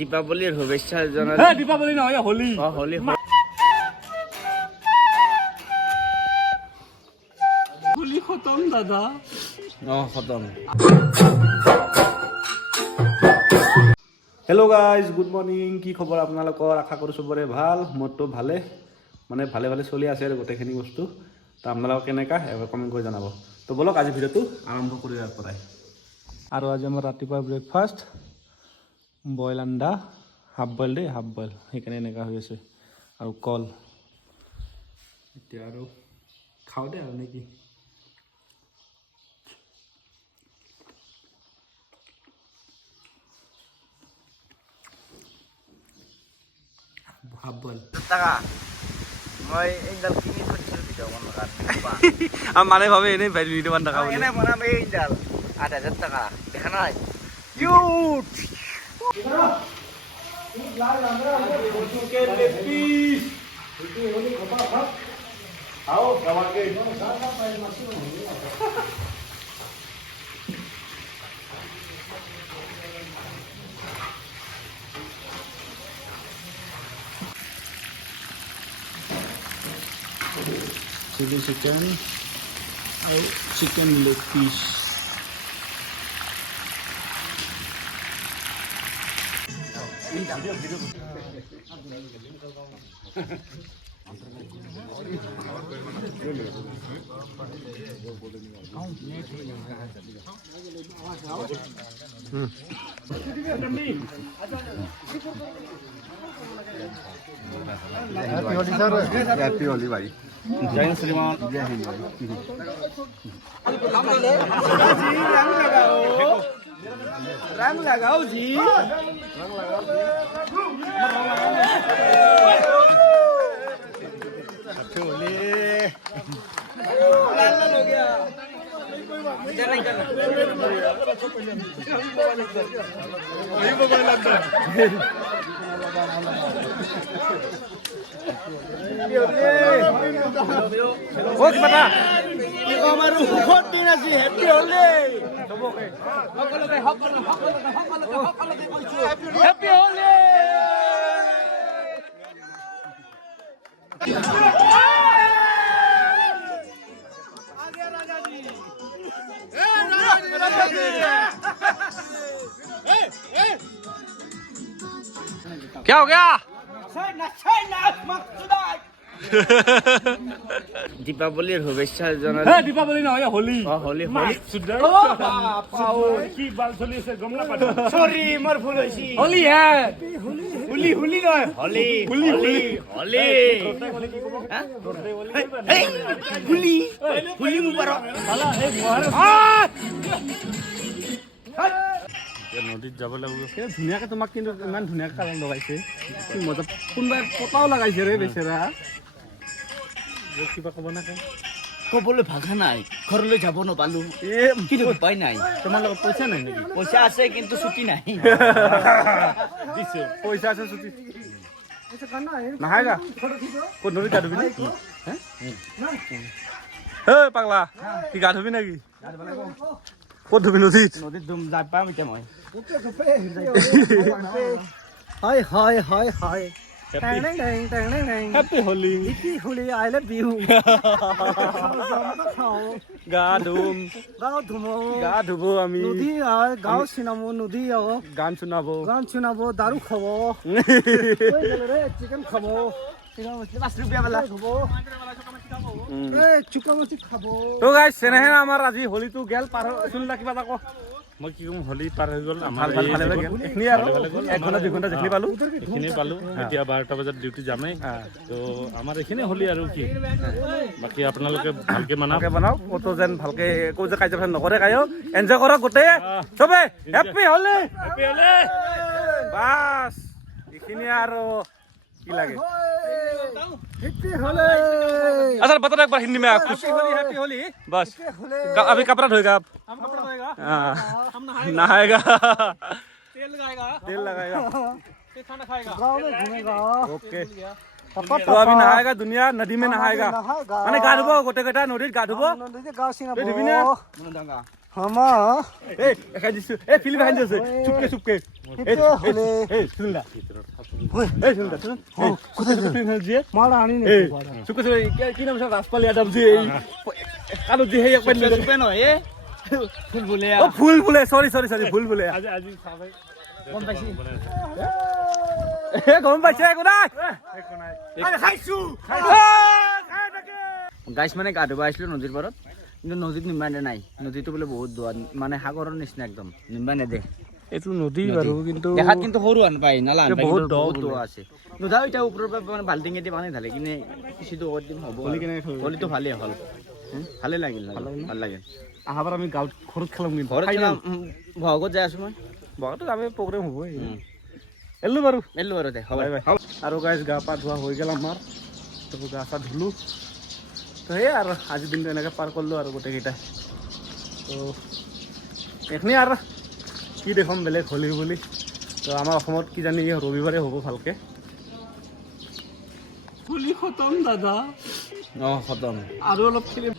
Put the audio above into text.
দীপাৱলীৰ শুভেচ্ছা জনালো। দীপাৱলী নহয়, হোলী। হোলী হোলী খতম দাদা। খতম। Hello' guys, good morning. কি খবৰ আপোনালোকৰ? আশা কৰোঁ চবৰে ভাল। মোৰতো ভালে ভালে চলি আছে আৰু গোটেইখিনি বস্তু। তো আপোনালোকৰ কেনেকুৱা এবাৰ কমেণ্ট কৰি জনাব। তো বলক আজি ভিডিঅ'টো আৰম্ভ কৰি ইয়াৰ পৰাই। আৰু আজি আমাৰ ৰাতিপুৱা breakfast boil under, half boil দেই, হাফ বইল, সেইকাৰণে এনেকুৱা হৈ আছে, আৰু কল। এতিয়া আৰু খাওঁ দে আৰু নেকি। হাফ বইল মই এইডাল কিনি থৈছিলোঁ ভিডিঅ' বনাৰ কাৰণে। মানে ভাবে এনেই ভিডিঅ' বনাই থকা এনে বনাম এইডাল 8,000 টাকা। দেখা নাই কিউট। চিলি চিকেন আৰু chicken leg piece. Happy Holi भाई। जय हिंद श्रीमान। जय हिंद भाई। रंग लगाओ जी। हो गया। क्या हो गया? দীপাৱলীৰ শুভেচ্ছা জনালো। দীপাৱলী নহয়, হোলী। হোলী কি বাল চলি আছে গম নাপাওঁ। সৰি মোৰ ভুল হৈছে। হোলী হে। হোলী হোলী নহয়, হোলী হোলী হোলী হোলী হোলী মুবাৰক। নদীত যাব লাগিব। ধুনীয়াকৈ তোমাক কিন্তু ইমান ধুনীয়াকৈ কালাৰ লগাইছে, কি মজা। কোনোবাই পতাও লগাইছে ৰে বেচেৰা। কিবা ক'ব নাকে ক'বলৈ ভাষা নাই, ঘৰলৈ যাব নাপালো। কিন্তু উপায় নাই। তোমাৰ লগত পইচা নাই নেকি? পইচা আছে কিন্তু ছুটি নাই। দিছে পইচা আছে ছুটি নাহাইগা। ক'ত নদীত গা ধুবি নেকি? হে পাগলা, কি গা ধুবি নেকি? ক'ত ধুবি নদীত? নদীত ডুব যাই পাম এতিয়া মই। হয় হয় হয় হয়। Happy Holi. Holi I love you. গা ধুম, গা ধুব আমি। নদী গাঁও চিনাবো, নদী গান শুনাব, দাৰু খাব, চিকেন খাব, চুকা মাছি খাব। তো গাইছ তেনেহে আমাৰ আজি হোলীটো গেল পাৰ শুনিলা কিবা এটা ক। মই কি ক'ম, হোলী পাৰ হৈ গ'ল আমাৰ। এইখিনি আৰু 1 ঘণ্টা 2 ঘণ্টা যিখিনি পালোঁ সেইখিনি পালোঁ। এতিয়া 12টা বজাত ডিউটি যামেই। তো আমাৰ এইখিনি হোলী আৰু কি, বাকী আপোনালোকে ভালকৈ বনাওক। ক'তো যেন ভালকৈ একো যে কাৰ্য নকৰে, কায়ো এনজয় কৰক গোটেই চবে। Happy Holi, happy Holi. Bus এইখিনি আৰু কি লাগে। अच्छा बता एक बार हिंदी में आप कुछ। हैप्पी होली बस। अभी कपड़ा धोएगा आप? नहाएगा, तेल लगाएगा, खाना खाएगा, गाँव में घूमेगा। ओके, तो अभी नहाएगा, दुनिया नदी में नहाएगा। माने गा धुब गोटे गोटा नदीत गा धुब। হামা এই এখাই দিছো এই ফিল্ম এখান দিছে চুপকে চুপকে এই এই শুন দা এই শুন দা শুন কোথায় ফিল্ম হচ্ছে মারা আনি নে এই চুপকে কি নাম স্যার রাজপাল ইয়াদব যে এই কালো যে এই একবার চুপে নয় এ ফুল বলে ও ফুল বলে সরি ফুল বলে আজি চাবে গম পাইছি এ গম পাইছে একো নাই আরে খাইছো গাইছ মানে গা ধুব আহিছিলো নদীৰ পাৰত কিন্তু নদীত নিম্বা নাই নদীটো বোলে বহুত দোৱা মানে সাগৰৰ নিচিনা একদম নিম্বা নেদে এইটো নদী বাৰু কিন্তু দেখাত কিন্তু সৰু আন পাই নালা আন পাই বহুত কিন্তু দ বহুত দোৱা আছে নুধাও এতিয়া ওপৰৰ পৰা মানে বাল্টিঙে দি পানী ঢালে কিনে কিছু দিন হ'ব হলিটো ভালেই হ'ল ভালে লাগিল ভাল লাগিল আহাবাৰ আমি গাঁৱত ঘৰত খেলাম কিন্তু ঘৰত ভগত যাই আছো মই বগাটো আমি প্ৰগ্ৰেম হ'ব এলো বাৰু এলো আৰু দে হ'ব আৰু গাইজ গা পা ধোৱা হৈ গ'ল আমাৰ তো গা পা ধুলো তো সেয়াই আৰু আজিৰ দিনটো এনেকৈ পাৰ কৰিলোঁ আৰু গোটেইকেইটাই তো এইখিনি আৰু কি দেখোন বেলেগ হোলী বুলি তো আমাৰ অসমত কিজানি ৰবিবাৰে হ'ব ভালকৈ হোলী খতম দাদা খতম আৰু অলপ খেলিম